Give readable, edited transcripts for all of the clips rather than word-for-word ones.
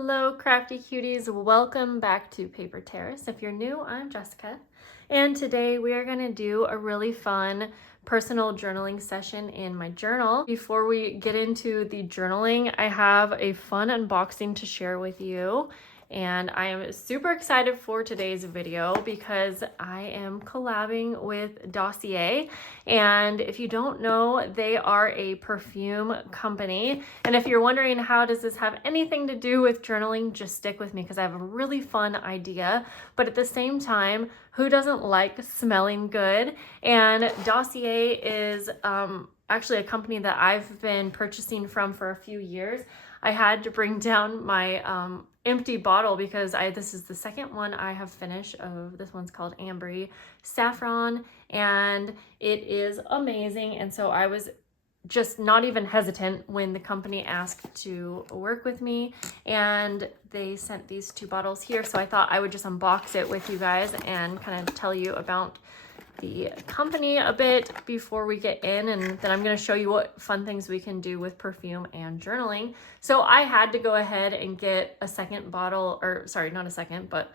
Hello, crafty cuties. Welcome back to Paper Terrace. If you're new, I'm Jessica, and today we are going to do a really fun personal journaling session in my journal. Before we get into the journaling, I have a fun unboxing to share with you. And I am super excited for today's video because I am collabing with Dossier. And if you don't know, they are a perfume company. And if you're wondering how does this have anything to do with journaling, just stick with me because I have a really fun idea. But at the same time, who doesn't like smelling good? And Dossier is actually a company that I've been purchasing from for a few years. I had to bring down my empty bottle because this is the second one I have finished of. This one's called Ambery Saffron, and it is amazing. And so I was just not even hesitant when the company asked to work with me, and they sent these two bottles here. So I thought I would just unbox it with you guys and kind of tell you about the company a bit before we get in, and then I'm going to show you what fun things we can do with perfume and journaling. So I had to go ahead and get a second bottle, or sorry, not a second, but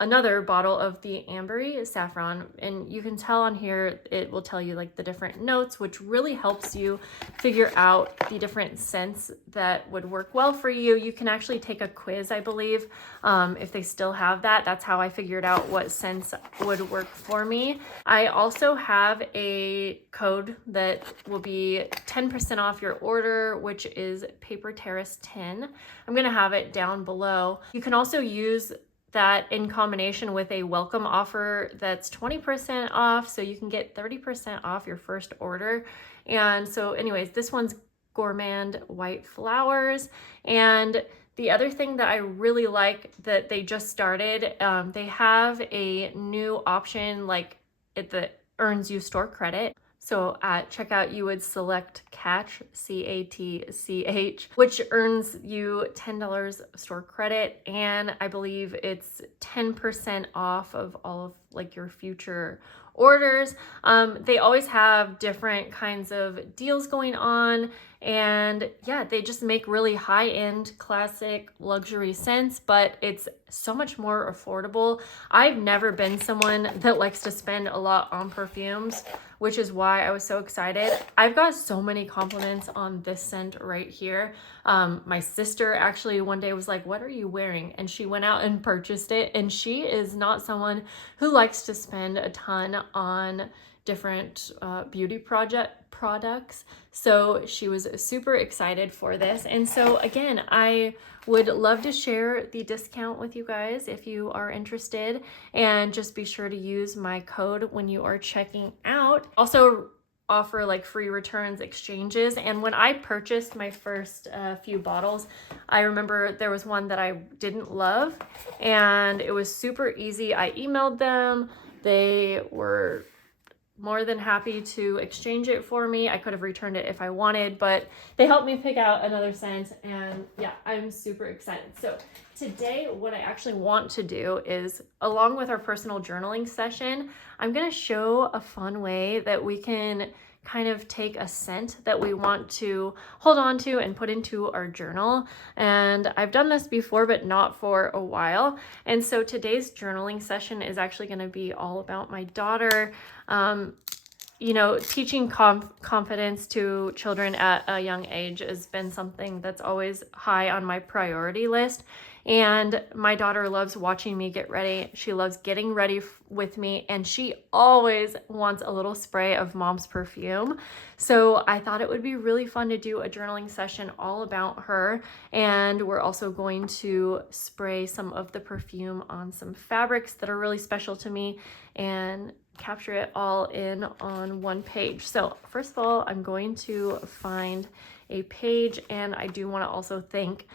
another bottle of the Ambery Saffron. And you can tell on here, it will tell you like the different notes, which really helps you figure out the different scents that would work well for you. You can actually take a quiz, I believe, if they still have that. That's how I figured out what scents would work for me. I also have a code that will be 10% off your order, which is Paper Terrace 10. I'm going to have it down below. You can also use that in combination with a welcome offer that's 20% off, so you can get 30% off your first order. And so anyways, this one's Gourmand White Flowers. And the other thing that I really like that they just started, they have a new option like that earns you store credit. So at checkout, you would select Catch, C-A-T-C-H, which earns you $10 store credit. And I believe it's 10% off of all of like your future orders. They always have different kinds of deals going on. And yeah, they just make really high-end classic luxury scents, but it's so much more affordable. I've never been someone that likes to spend a lot on perfumes, which is why I was so excited. I've got so many compliments on this scent right here. My sister actually one day was like, "What are you wearing?" And she went out and purchased it. And she is not someone who likes to spend a ton on different beauty products. So she was super excited for this. And so again, I would love to share the discount with you guys if you are interested, and just be sure to use my code when you are checking out. Also offer like free returns, exchanges. And when I purchased my first few bottles, I remember there was one that I didn't love, and it was super easy. I emailed them. They were more than happy to exchange it for me. I could have returned it if I wanted, but they helped me pick out another scent, and yeah, I'm super excited. So today, what I actually want to do is, along with our personal journaling session, I'm gonna show a fun way that we can kind of take a scent that we want to hold on to and put into our journal. And I've done this before, but not for a while. And so today's journaling session is actually going to be all about my daughter. You know, teaching confidence to children at a young age has been something that's always high on my priority list. And my daughter loves watching me get ready. She loves getting ready with me, and she always wants a little spray of mom's perfume. So I thought it would be really fun to do a journaling session all about her. And we're also going to spray some of the perfume on some fabrics that are really special to me and capture it all in on one page. So first of all, I'm going to find a page, and I do want to also thank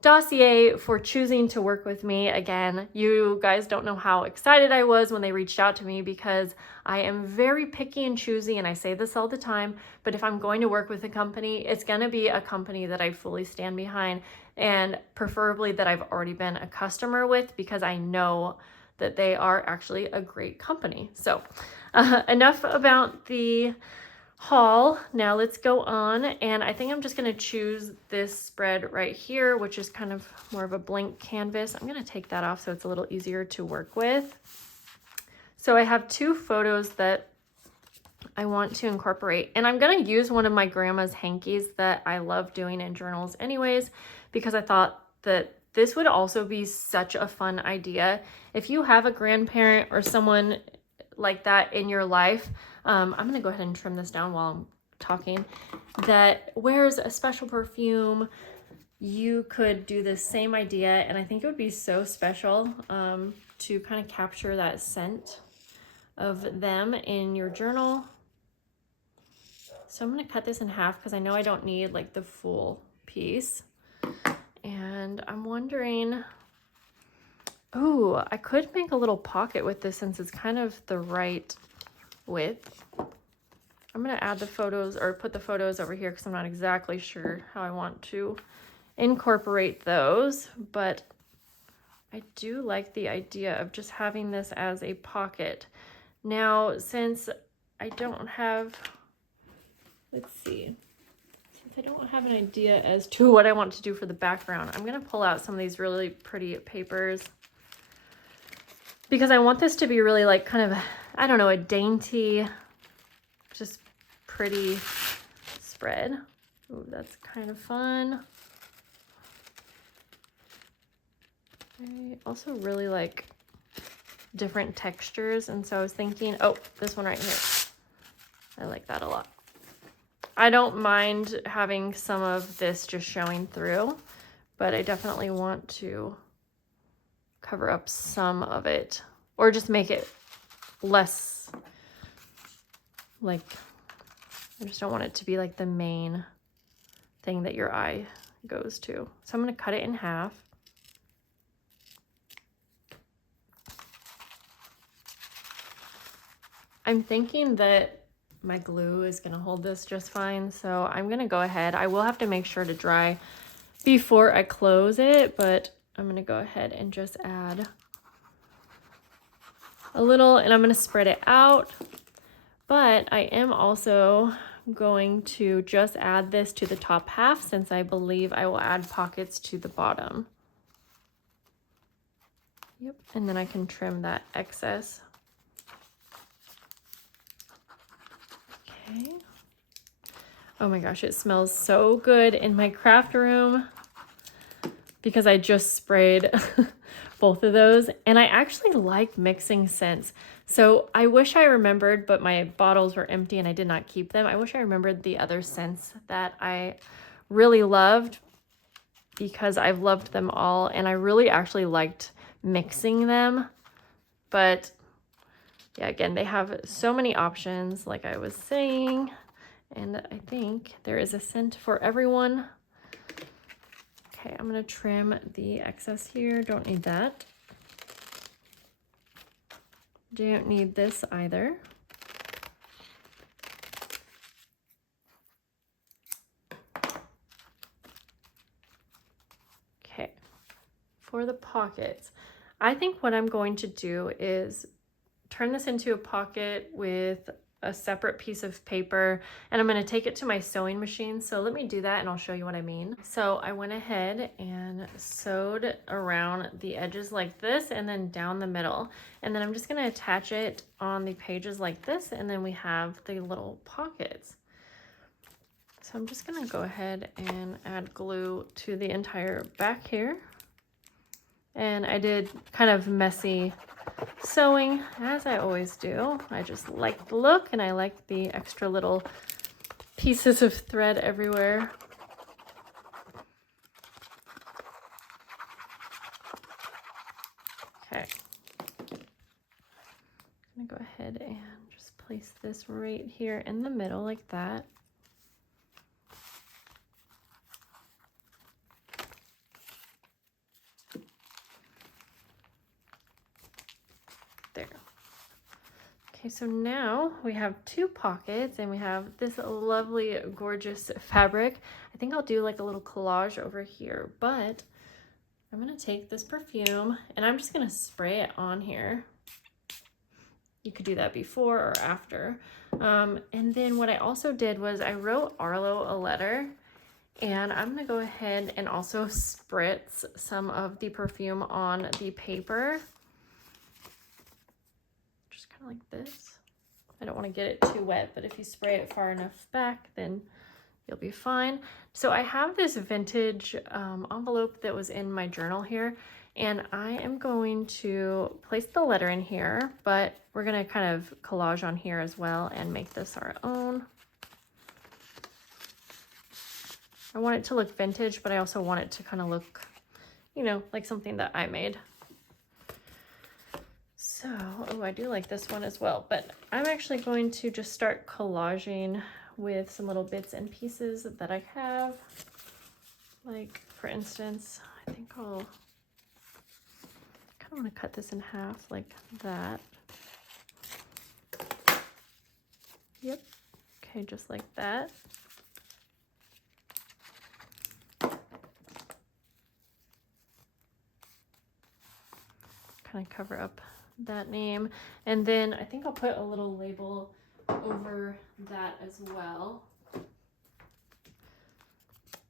Dossier for choosing to work with me again. You guys don't know how excited I was when they reached out to me, because I am very picky and choosy, and I say this all the time, but if I'm going to work with a company, it's going to be a company that I fully stand behind, and preferably that I've already been a customer with, because I know that they are actually a great company. So enough about the haul. Now let's go on, and I think I'm just going to choose this spread right here, which is kind of more of a blank canvas. I'm going to take that off so it's a little easier to work with. So I have 2 photos that I want to incorporate, and I'm going to use one of my grandma's hankies that I love doing in journals anyways, because I thought that this would also be such a fun idea. If you have a grandparent or someone like that in your life, I'm going to go ahead and trim this down while I'm talking, that wears a special perfume, you could do the same idea, and I think it would be so special to kind of capture that scent of them in your journal. So I'm going to cut this in half because I know I don't need like the full piece. And I'm wondering, oh, I could make a little pocket with this since it's kind of the right width. I'm going to add the photos, or put the photos over here because I'm not exactly sure how I want to incorporate those, but I do like the idea of just having this as a pocket. Now, since I don't have, let's see, since I don't have an idea as to what I want to do for the background, I'm going to pull out some of these really pretty papers because I want this to be really like kind of, I don't know, a dainty, just pretty spread. Ooh, that's kind of fun. I also really like different textures, and so I was thinking, oh, this one right here. I like that a lot. I don't mind having some of this just showing through, but I definitely want to cover up some of it, or just make it less, like, I just don't want it to be like the main thing that your eye goes to. So I'm going to cut it in half. I'm thinking that my glue is going to hold this just fine, so I'm going to go ahead. I will have to make sure to dry before I close it, but I'm going to go ahead and just add a little, and I'm going to spread it out. But I am also going to just add this to the top half, since I believe I will add pockets to the bottom. Yep, and then I can trim that excess. Okay. Oh my gosh, it smells so good in my craft room because I just sprayed both of those, and I actually like mixing scents. So I wish I remembered, but my bottles were empty and I did not keep them. I wish I remembered the other scents that I really loved, because I've loved them all and I really actually liked mixing them. But yeah, again, they have so many options, like I was saying, and I think there is a scent for everyone. Okay, I'm going to trim the excess here. Don't need that. Don't need this either. Okay, for the pockets, I think what I'm going to do is turn this into a pocket with a separate piece of paper, and I'm going to take it to my sewing machine. So let me do that and I'll show you what I mean. So I went ahead and sewed around the edges like this and then down the middle, and then I'm just going to attach it on the pages like this, and then we have the little pockets. So I'm just going to go ahead and add glue to the entire back here. And I did kind of messy sewing, as I always do. I just like the look, and I like the extra little pieces of thread everywhere. Okay. I'm gonna go ahead and just place this right here in the middle like that. There. Okay, so now we have 2 pockets, and we have this lovely, gorgeous fabric. I think I'll do like a little collage over here, but I'm gonna take this perfume and I'm just gonna spray it on here. you could do that before or after. And then what I also did was I wrote Arlo a letter, and I'm gonna go ahead and also spritz some of the perfume on the paper. Just kind of like this. I don't want to get it too wet, but if you spray it far enough back, then you'll be fine. So I have this vintage envelope that was in my journal here, and I am going to place the letter in here, but we're gonna kind of collage on here as well and make this our own. I want it to look vintage, but I also want it to kind of look, you know, like something that I made. So, oh, I do like this one as well, but I'm actually going to just start collaging with some little bits and pieces that I have. Like, for instance, I think I'll kind of want to cut this in half like that. Yep. Okay, just like that. Kind of cover up that name, and then I think I'll put a little label over that as well.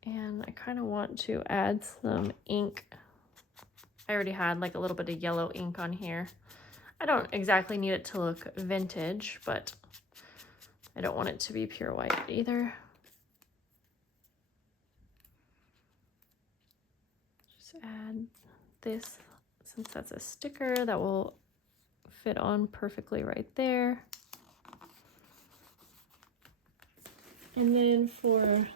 And I kind of want to add some ink. I already had like a little bit of yellow ink on here. I don't exactly need it to look vintage, but I don't want it to be pure white either. Just add this, since that's a sticker, that will fit on perfectly right there. And then for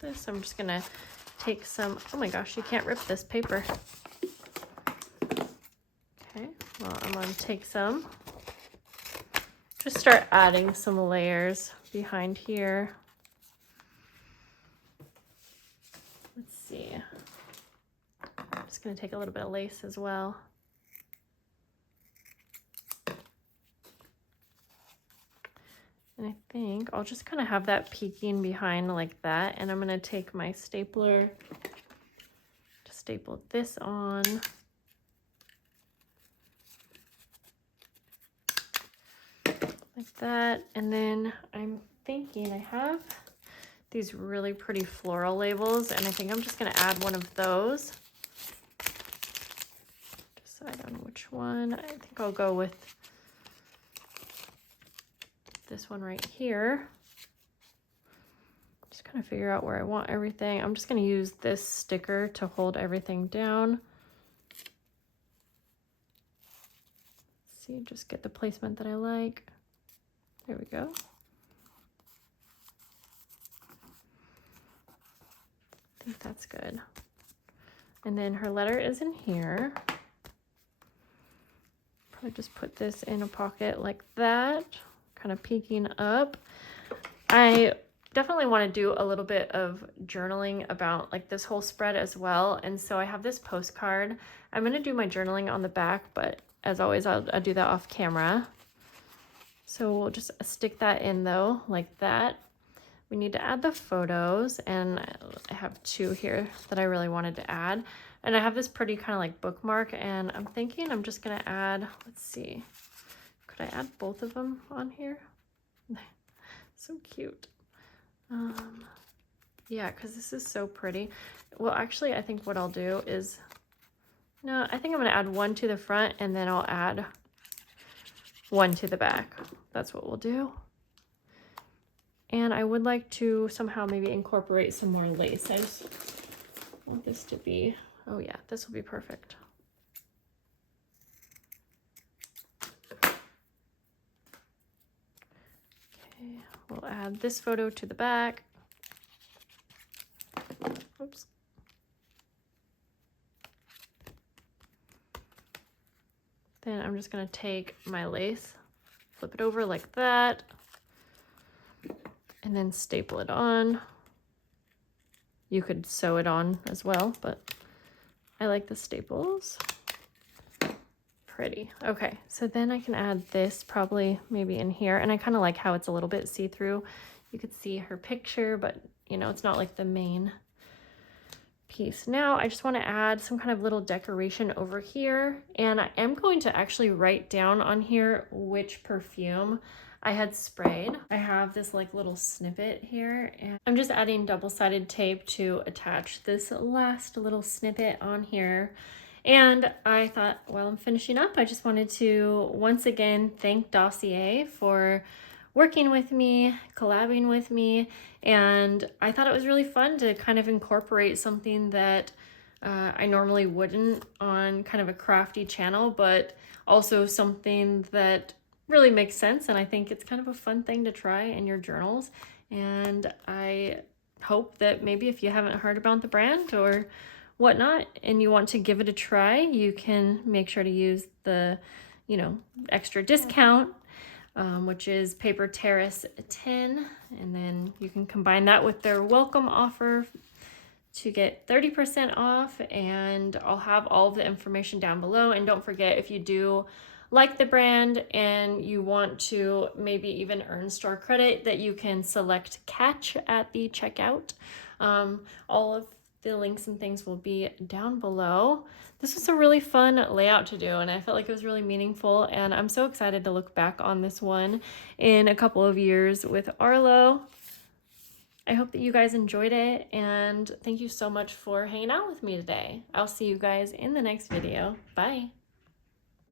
this, I'm just gonna take some, oh my gosh, you can't rip this paper. Okay, well, I'm gonna take some, just start adding some layers behind here. Let's see. I'm just gonna take a little bit of lace as well. And I think I'll just kind of have that peeking behind like that. And I'm going to take my stapler to staple this on. Like that. And then I'm thinking I have these really pretty floral labels, and I think I'm just going to add one of those. Decide on which one. I think I'll go with this one right here. Just kind of figure out where I want everything. I'm just going to use this sticker to hold everything down. See, just get the placement that I like. There we go. I think that's good. And then her letter is in here. Probably just put this in a pocket like that. Kind of peeking up. I definitely want to do a little bit of journaling about like this whole spread as well, and so I have this postcard. I'm going to do my journaling on the back, but as always I'll do that off camera. So we'll just stick that in though, like that. We need to add the photos, and I have two here that I really wanted to add, and I have this pretty kind of like bookmark, and I'm thinking I'm just going to add, let's see, could I add both of them on here? So cute. Yeah, because this is so pretty. Well, actually, I think what I'll do is, no, I think I'm going to add one to the front, and then I'll add one to the back. That's what we'll do. And I would like to somehow maybe incorporate some more lace. I just want this to be, oh yeah, this will be perfect. We'll add this photo to the back. Oops. Then I'm just going to take my lace, flip it over like that, and then staple it on. You could sew it on as well, but I like the staples. Pretty. Okay, so then I can add this probably maybe in here, and I kind of like how it's a little bit see-through. You could see her picture, but you know, it's not like the main piece. Now I just want to add some kind of little decoration over here, and I am going to actually write down on here which perfume I had sprayed. I have this like little snippet here, and I'm just adding double-sided tape to attach this last little snippet on here. And I thought, while I'm finishing up, I just wanted to once again thank Dossier for working with me, collabing with me, and I thought it was really fun to kind of incorporate something that I normally wouldn't on kind of a crafty channel, but also something that really makes sense, and I think it's kind of a fun thing to try in your journals. And I hope that maybe if you haven't heard about the brand or whatnot and you want to give it a try, you can make sure to use the, you know, extra discount, which is Paper Terrace 10, and then you can combine that with their welcome offer to get 30% off, and I'll have all of the information down below. And don't forget, if you do like the brand and you want to maybe even earn store credit, that you can select Catch at the checkout. All of the links and things will be down below. This was a really fun layout to do, and I felt like it was really meaningful, and I'm so excited to look back on this one in a couple of years with Arlo. I hope that you guys enjoyed it, and thank you so much for hanging out with me today. I'll see you guys in the next video. Bye.